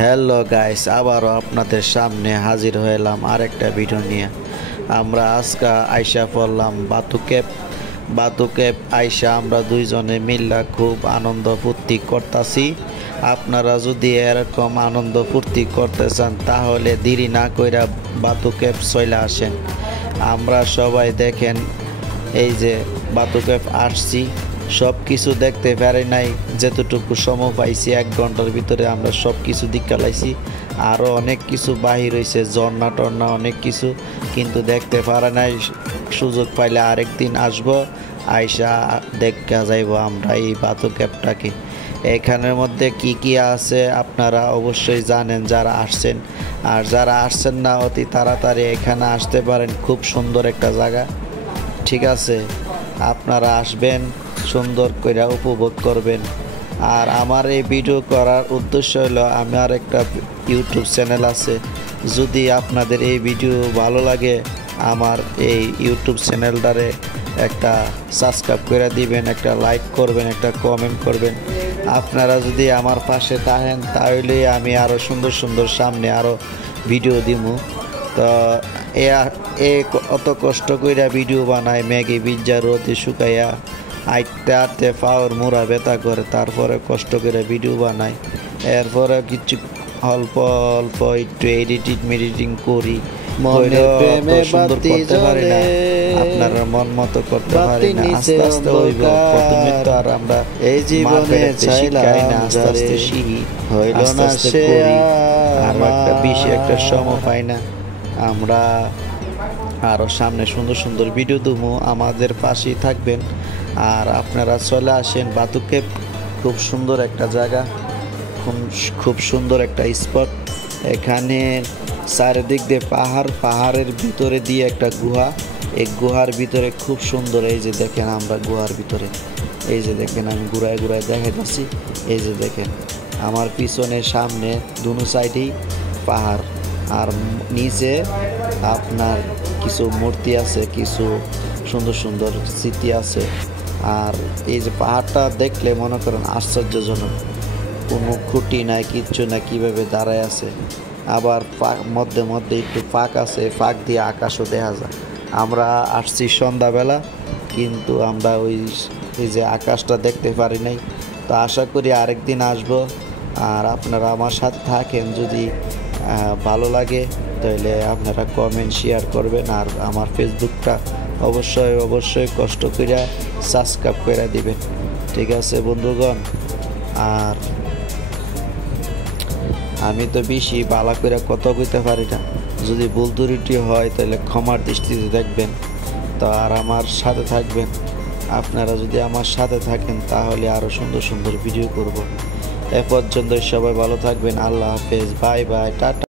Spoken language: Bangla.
হ্যালো গাইস, আবারও আপনাদের সামনে হাজির হলাম আরেকটা ভিডিও নিয়ে। আমরা আজকে আইসা পড়লাম বাতুকেপ আইসা আমরা দুইজনে মিল্লা খুব আনন্দ ফুর্তি করতাছি। আপনারা যদি এরকম আনন্দ ফুর্তি করতে চান তাহলে দেরি না কইরা বাতুকেপ চলে আসেন। আমরা সবাই দেখেন এই যে বাতুকেপ আসছি, সব কিছু দেখতে পারি নাই, যেতটুকু সময় পাইছি 1 ঘন্টার ভিতরে আমরা সব কিছু দেখালাইছি। আরও অনেক কিছু বাহির হয়েছে, ঝর্ণা টর্ণা অনেক কিছু, কিন্তু দেখতে পারে নাই। সুযোগ পাইলে আরেকদিন আসবো, আইসা দেখা যাইব আমরা এই বাতুকেপটাকে। এখানের মধ্যে কি কি আছে আপনারা অবশ্যই জানেন যারা আসছেন, আর যারা আসছেন না অতি তাড়াতাড়ি এখানে আসতে পারেন। খুব সুন্দর একটা জায়গা, ঠিক আছে? আপনারা আসবেন, সুন্দর করে উপভোগ করবেন। আর আমার এই ভিডিও করার উদ্দেশ্য হলো, আমার একটা ইউটিউব চ্যানেল আছে, যদি আপনাদের এই ভিডিও ভালো লাগে আমার এই ইউটিউব চ্যানেলটারে একটা সাবস্ক্রাইব করে দিবেন, একটা লাইক করবেন, একটা কমেন্ট করবেন। আপনারা যদি আমার পাশে থাকেন তাহলে আমি আরও সুন্দর সুন্দর সামনে আরও ভিডিও দিব। তো অত কষ্ট কইরা ভিডিও বানায়, ম্যাগি পিজ্জা রোদে শুকাইয়া আইতে আটতে পাওয়ার মোড়া ব্যথা করে, তারপরে কষ্ট করে ভিডিও বানাই। এরপরে কিছু অল্প অল্প একটু এডিটিং করি, সুন্দর করতে পারি না, আপনারা মন মতো করতে পারি না। আস্তে আস্তে হইব, প্রথমে তো আর আমরা এই জীবনে শিখাই না, আস্তে আস্তে শিখি, আস্তে আস্তে করি। আরো একটা বেশি একটা সময় পাই না, আমরা আরও সামনে সুন্দর সুন্দর ভিডিও দেবো, আমাদের পাশেই থাকবেন। আর আপনারা চলে আসেন বাতুকেপ, খুব সুন্দর একটা জায়গা, খুব সুন্দর একটা স্পট। এখানে চারিদিক দিয়ে পাহাড়ের ভিতরে দিয়ে একটা গুহা, এই গুহার ভিতরে খুব সুন্দর। এই যে দেখেন আমরা গুহার ভিতরে, এই যে দেখেন আমি ঘুরায় দেখাইতেছি। এই যে দেখেন আমার পিছনে সামনে দুনো সাইডেই পাহাড়, আর নিচে আপনার কিছু মূর্তি আছে, কিছু সুন্দর সুন্দর স্মৃতি আছে। আর এই যে পাহাড়টা দেখলে মনে করেন আশ্চর্যজনক, কোনো খুঁটি নাই, কিচ্ছু না, কীভাবে দাঁড়ায় আছে। আবার মধ্যে মধ্যে একটু ফাঁক আছে, ফাঁক দিয়ে আকাশও দেখা যায়। আমরা আসছি সন্ধ্যাবেলা, কিন্তু আমরা এই যে আকাশটা দেখতে পারি নাই। তো আশা করি আরেকদিন আসবো। আর আপনারা আমার সাথে থাকেন, যদি ভালো লাগে তাহলে আপনারা কমেন্ট শেয়ার করবেন। আর আমার ফেসবুকটা অবশ্যই কষ্ট করে সাবস্ক্রাইব করে দিবেন, ঠিক আছে বন্ধুগণ? আর আমি তো বেশি ভালো করে কথা কইতে পারি না, যদি ভুল ত্রুটি হয় তাহলে ক্ষমার দৃষ্টিতে দেখবেন। তো আর আমার সাথে থাকবেন। আপনারা যদি আমার সাথে থাকেন তাহলে আরও সুন্দর সুন্দর ভিডিও করব। এ পর্যন্ত সবাই ভালো থাকবেন। আল্লাহ হাফেজ, বাই বাই, টাটা।